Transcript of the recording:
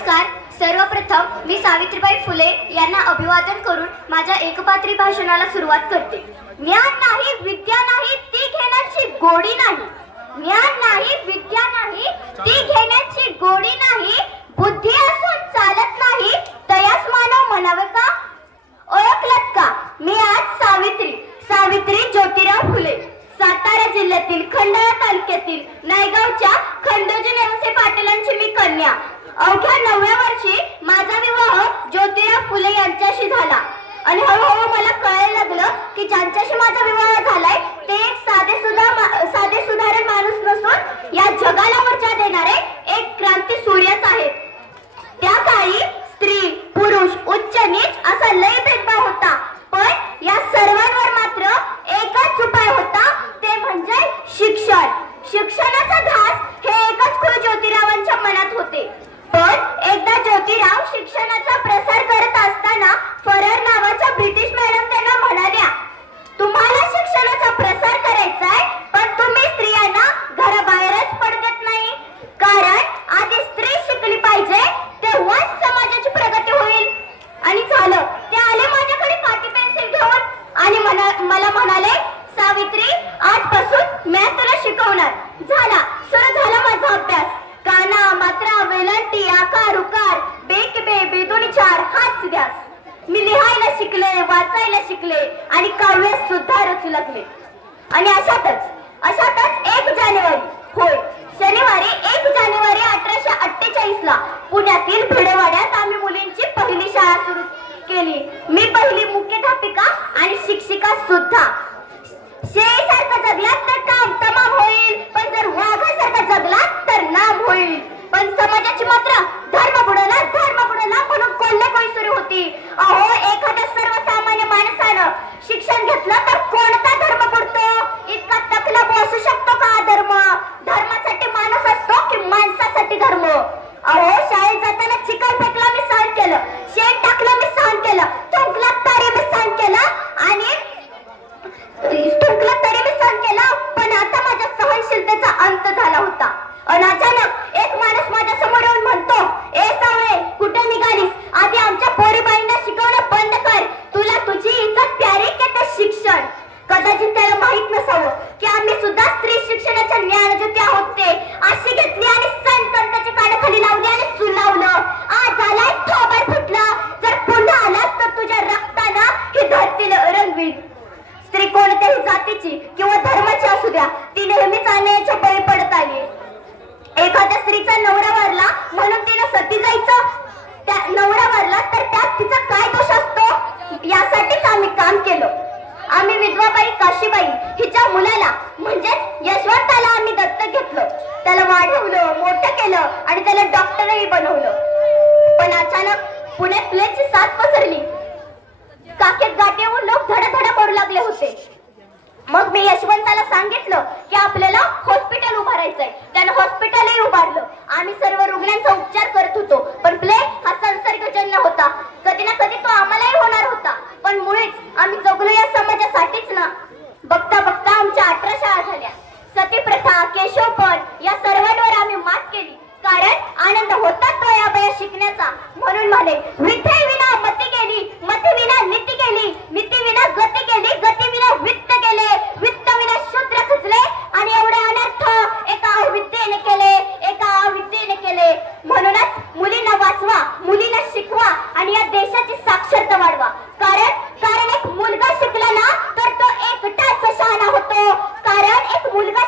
नमस्कार. सर्वप्रथम मी सावित्रीबाई फुले यांना अभिवादन करून माझ्या एकपात्री भाषणाला सुरुवात करते. ज्ञान नाही विद्या नाही ती घेण्याची गोडी नाही. ज्ञान नाही विद्या नाही ती घेण्याची गोडी नाही. बुद्धी असून चालत नाही तयास मानव म्हणावे का? ओळखलत का? मी आज सावित्री ज्योतिराव फुले, सातारा जिल्ह्यातील खंडाळा तालुक्यातील नायगावच्या खंडोजी नेवसे पाटीलांची मी कन्या. अवघ्या 9व्या वर्षी माझा विवाह ज्योतिराव फुले यांच्याशी झाला आणि हळूहळू मला कळायला लागलं की ज्यांच्याशी माझा विवाह झालाय ते एक साधे सुधारण माणूस नसून या जगाला ऊर्जा देणारे एक क्रांती सूर्यच आहेत. त्या काळी स्त्री पुरुष उच्च नीच असा लय भेदभाव होता, पण या सर्वांवर मात्र एकच उपाय होता, ते म्हणजे शिक्षण. शिक्षणाचा ध्यास हे एकच खूळ ज्योतिरावांच्या मनात होते. पण एकदा ज्योतिराव शिक्षणाचा प्रसार करत असताना फरर नावाच्या ब्रिटिश मॅडम त्यांना म्हणाल्या, तुम्हाला शिक्षणाचा प्रसार करायचा आहे पण तुम्ही स्त्रियांना घराबाहेरच पडू देत नाही. कारण आधी स्त्री शिकली पाहिजे तेव्हाच समाजाची प्रगती होईल. आणि झालं. ते आले माझ्याकडे पाटी पेन्सिल घेऊन आणि मला म्हणाले, सावित्री आजपासून मी तुला शिकवणार. झाला सुरू झाला माझा अभ्यास. काना मात्रा वेलांटी आकार उकार बेक बे बेदोनी चार हाच द्यास. मी लिहायला शिकले, वाचायला शिकले आणि काव्य सुद्धा रचू लागले. आणि अशातच 1 जानेवारी, होय शनिवारी 1 जानेवारी 1848 ला पुण्यातील भिडेवाड्यात आम्ही मुलींची पहिली शाळा सुरू केली. मी पहिली मुख्याध्यापिका आणि शिक्षिका सुद्धा. शेळीसारखं जगलात तर काम तमाम होईल, पण जर वाघासारखा जगलात तर नाम होईल. पण समाजाची मात्र धर्म बुडवला म्हणून कोल्हेकोळी सुरू होती. अहो, एखाद्या सर्वसामान्य माणसानं शिक्षण घेतलं तर कोणता धर्म बुडतो? इतका तकलाब असू शकतो का धर्म? धर्मासाठी माणूस असतो की माणसासाठी धर्म? अहो, शाळेत जाताना चिखल फेकला मी सहन केलं, शेण टाकलं मी सहन केलं, थुंकला तरी मी सहन केलं आणि पण आता माझ्या सहनशीलतेचा अंत झाला होता. आणि अचानक एक माणूस माझ्या समोर येऊन म्हणतो, ए सावळे, कुठे निघालीस? आधी आमच्या पोरीबाईंना शिकवणं बंद कर. तुला तुझी इज्जत प्यारी की ते शिक्षण? कदाचित त्याला माहित नसावं की आम्ही सुद्धा स्त्री शिक्षणाच्या ज्ञानज्योती आहोत. ते अशी घेतली आणि संतांच्या कानाखाली लावली आणि सुलावलं. आज आलाय थोबाड फुटलं. जर पुन्हा आलास तर तुझ्या रक्तानं ही धरती रंगवील. स्त्री कोणत्याही जातीची किंवा धर्माची असू द्या, ती नेहमीच अन्यायाच्या बळी पडत आली. एखाद्या स्त्रीचा नवरा वारला म्हणून तिला सती जायचं? त्या नवरा वारला तर त्यात तिचा काय दोष असतो? यासाठीच आम्ही काम केलं. आम्ही विधवाबाई काशीबाई हिच्या मुलाला म्हणजेच यशवंताला आम्ही दत्तक घेतलं. त्याला वाढवलं, मोठं केलं आणि त्याला डॉक्टरही बनवलं. पण अचानक पुण्यात प्लेगची साथ पसरली. काखेत गाठी येऊन लोक धडाधडा पडू लागले होते. मग मी यशवंताला सांगितलं की आपल्याला हॉस्पिटल उभारायचंय. त्यानं हॉस्पिटलही उभारलं. आम्ही सर्व रुग्णांचा उपचार करत होतो. पण प्लेग हा संसर्गजन्य होता. कधी ना कधी तो आम्हालाही होणार होता. पण मुळीच आम्ही जगलो या समाजासाठीच ना. बघता बघता आमच्या 18 शाळा झाल्या. सती प्रथा, केशवपण या सर्वांवर आम्ही मात केली. कारण आनंद होता तो या बया शिकण्याचा. म्हणून म्हणे, विद्येविना मती गेली, मतीविना नीती गेली, नीतीविना गती गेली, गतीविना वित्त गेले, वित्तविना शूद्र खचले आणि एवढे अनर्थ एका अविद्येने केले. म्हणूनच मुलींना वाचवा, मुलींना शिकवा आणि या देशाची साक्षरता वाढवा. कारण एक मुलगा शिकला ना तर तो एकटाच शहाणा होतो. कारण एक मुलगा